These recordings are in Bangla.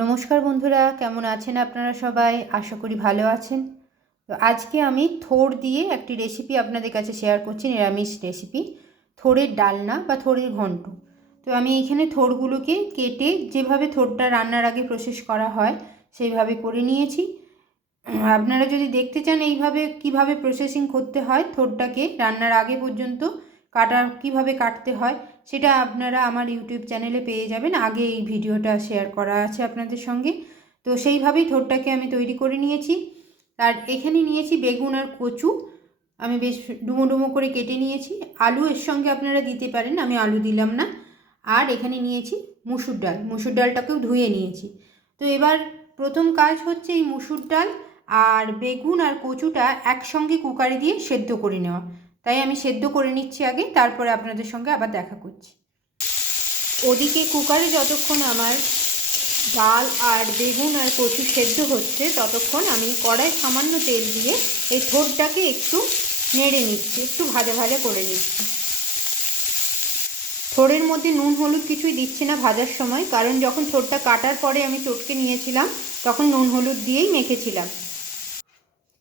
নমস্কার বন্ধুরা, কেমন আছেন আপনারা সবাই? আশা করি ভালো আছেন। তো আজকে আমি থোড় দিয়ে একটি রেসিপি আপনাদের কাছে শেয়ার করছি, নিরামিষ রেসিপি থোড়ের ডালনা বা থোড়ের ঘন্ট। তো আমি এখানে থোড়গুলোকে কেটে যেভাবে থোড়টা রান্নার আগে প্রসেস করা হয়, সেইভাবে করে নিয়েছি। আপনারা যদি দেখতে চান এইভাবে কীভাবে প্রসেসিং করতে হয়, থোড়টাকে রান্নার আগে পর্যন্ত কাটা, কীভাবে কাটতে হয়, সেটা আপনারা আমার ইউটিউব চ্যানেলে পেয়ে যাবেন। আগে এই ভিডিওটা শেয়ার করা আছে আপনাদের সঙ্গে। তো সেইভাবেই থোড়টাকে আমি তৈরি করে নিয়েছি। আর এখানে নিয়েছি বেগুন আর কচু। আমি বেশ ডুমো ডুমো করে কেটে নিয়েছি। আলু এর সঙ্গে আপনারা দিতে পারেন, আমি আলু দিলাম না। আর এখানে নিয়েছি মুসুর ডাল। মুসুর ডালটাকেও ধুয়ে নিয়েছি। তো এবার প্রথম কাজ হচ্ছে এই মুসুর ডাল আর বেগুন আর কচুটা একসঙ্গে কুকারে দিয়ে সেদ্ধ করে নেওয়া। তাই আমি সেদ্ধ করে নিচ্ছি আগে, তারপরে আপনাদের সঙ্গে আবার দেখা করছি। ওদিকে কুকারে যতক্ষণ আমার ডাল আর বেগুন আর কচু সেদ্ধ হচ্ছে, ততক্ষণ আমি কড়াই সামান্য তেল দিয়ে এই থোড়টাকে একটু নেড়ে নিচ্ছি, একটু ভাজা ভাজা করে নিচ্ছি। থোড়ের মধ্যে নুন হলুদ কিছুই দিচ্ছি না ভাজার সময়, কারণ যখন থোড়টা কাটার পরে আমি চটকে নিয়েছিলাম, তখন নুন হলুদ দিয়েই মেখেছিলাম।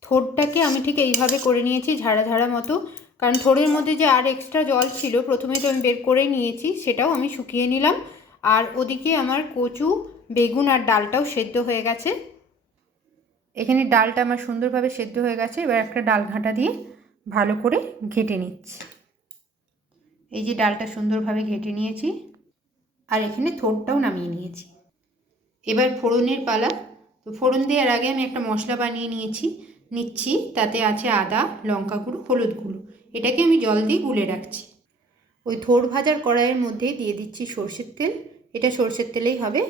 থোড়টাকে আমি ঠিক এইভাবে করে নিয়েছি ঝাড়া ঝাড়া মতো কারণ থোড়ের মধ্যে যে আর এক্সট্রা জল ছিল, প্রথমে তো আমি বের করেই নিয়েছি, সেটাও আমি শুকিয়ে নিলাম। আর ওদিকে আমার কচু, বেগুন আর ডালটাও সেদ্ধ হয়ে গেছে। এখানে ডালটা আমার সুন্দরভাবে সেদ্ধ হয়ে গেছে, এবার একটা ডাল ঘাঁটা দিয়ে ভালো করে ঘেটে নিচ্ছি। এই যে ডালটা সুন্দরভাবে ঘেটে নিয়েছি, আর এখানে থোড়টাও নামিয়ে নিয়েছি। এবার ফোড়নের পালা। তো ফোড়ন দেওয়ার আগে আমি একটা মশলা বানিয়ে নিয়েছি, নিচ্ছি, তাতে আছে আদা, লঙ্কা গুঁড়ো, হলুদ গুঁড়ো। এটাকে আমি জল দিয়ে গুলে রাখছি। ওই থোড় ভাজার কড়াইয়ের মধ্যে দিয়ে দিচ্ছি সর্ষের তেল। এটা সর্ষের তেলেই হবে।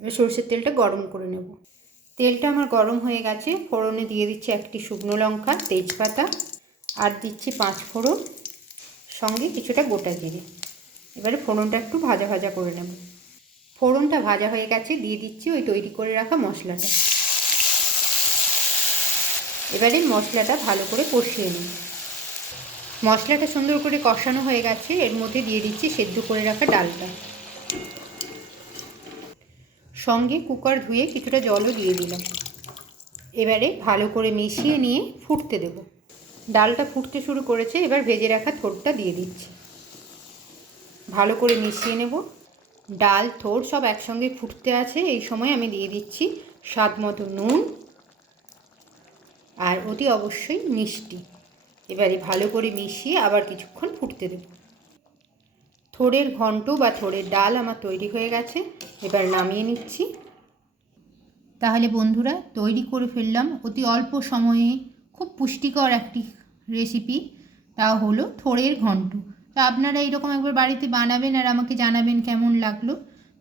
সর্ষের তেলটা গরম করে নেব। তেলটা আমার গরম হয়ে গেছে। ফোড়নে দিয়ে দিচ্ছি একটি শুকনো লঙ্কা, তেজপাতা, আর দিচ্ছি পাঁচ ফোড়ন, সঙ্গে কিছুটা গোটা জিরে। এবারে ফোড়নটা একটু ভাজা ভাজা করে নেব। ফোড়নটা ভাজা হয়ে গেছে। দিয়ে দিচ্ছি ওই তৈরি করে রাখা মশলাটা। এবারে মশলাটা ভালো করে কষিয়ে নিই। মশলাটা সুন্দর করে কষানো হয়ে গেছে। এর মধ্যে দিয়ে দিচ্ছি সেদ্ধ করে রাখা ডালটা। সঙ্গে কুকার ধুয়ে কিছুটা জলও দিয়ে দিলাম। এবারে ভালো করে মিশিয়ে নিয়ে ফুটতে দেব। ডালটা ফুটতে শুরু করেছে, এবার ভেজে রাখা থোড়টা দিয়ে দিচ্ছি। ভালো করে মিশিয়ে নেব। ডাল থোড় সব একসঙ্গে ফুটতে আছে। এই সময় আমি দিয়ে দিচ্ছি স্বাদ মতো নুন। আর অতি অবশ্যই মিষ্টি। এবারে ভালো করে মিশিয়ে আবার কিছুক্ষণ ফুটতে দেব। থোড়ের ঘন্ট বা থোড়ের ডাল আমার তৈরি হয়ে গেছে, এবার নামিয়ে নিচ্ছি। তাহলে বন্ধুরা, তৈরি করে ফেললাম। অতি অল্প সময়ে খুব পুষ্টিকর একটি রেসিপি তা হলো থোড়ের ঘন্ট। তো আপনারা এইরকম একবার বাড়িতে বানাবেন আর আমাকে জানাবেন কেমন লাগল।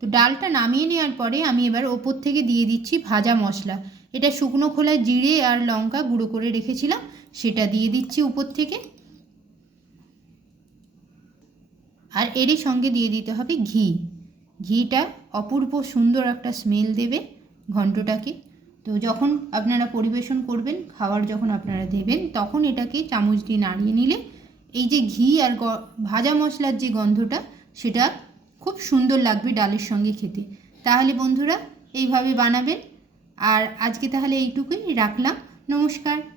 তো ডালটা নামিয়ে নেওয়ার পরে আমি এবার ওপর থেকে দিয়ে দিচ্ছি ভাজা মশলা। এটা শুকনো খোলা জিরে আর লঙ্কা গুঁড়ো করে রেখেছিলাম, সেটা দিয়ে দিচ্ছি উপর থেকে। আর এরই সঙ্গে দিয়ে দিতে হবে ঘি। ঘিটা অপূর্ব সুন্দর একটা স্মেল দেবে ঘন্টটাকে। তো যখন আপনারা পরিবেশন করবেন, খাবার যখন আপনারা দেবেন, তখন এটাকে চামচ দিয়ে নাড়িয়ে নিলে এই যে ঘি আর ভাজা মশলার যে গন্ধটা, সেটা খুব সুন্দর লাগবে ডালের সঙ্গে খেতে। তাহলে বন্ধুরা, এইভাবে বানাবেন। আর আজকে তাহলে এইটুকুই রাখলাম। নমস্কার।